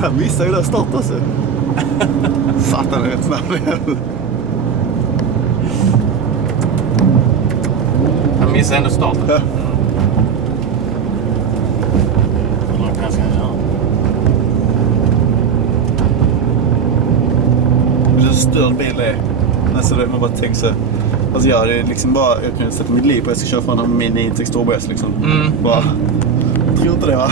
Han missade ju den starten alltså. Satan är rätt snabb igen. Han missade ändå starten. Ja. Det är så störd bil är. Nästan det man bara tänker sig. Alltså ja, det är liksom bara, jag kan sätta mitt liv på att jag ska köra från en Mini Intex Turbo-S liksom. Bara, jag tror inte det va?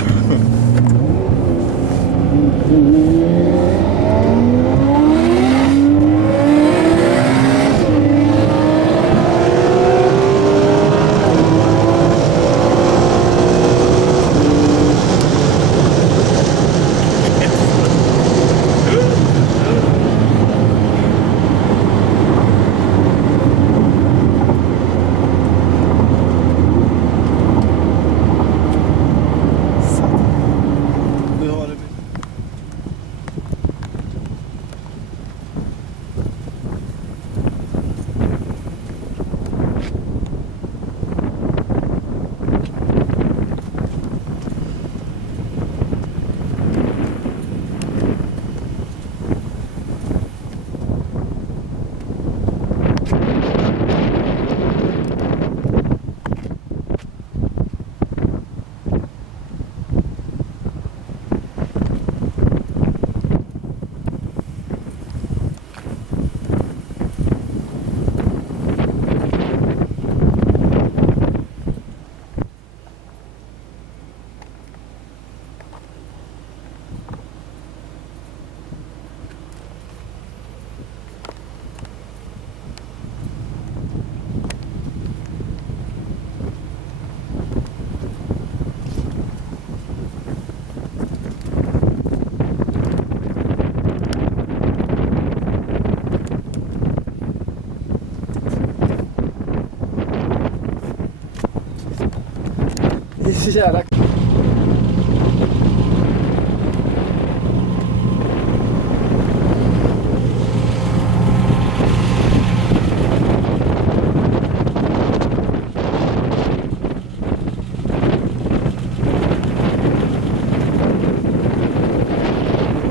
Det är så jävla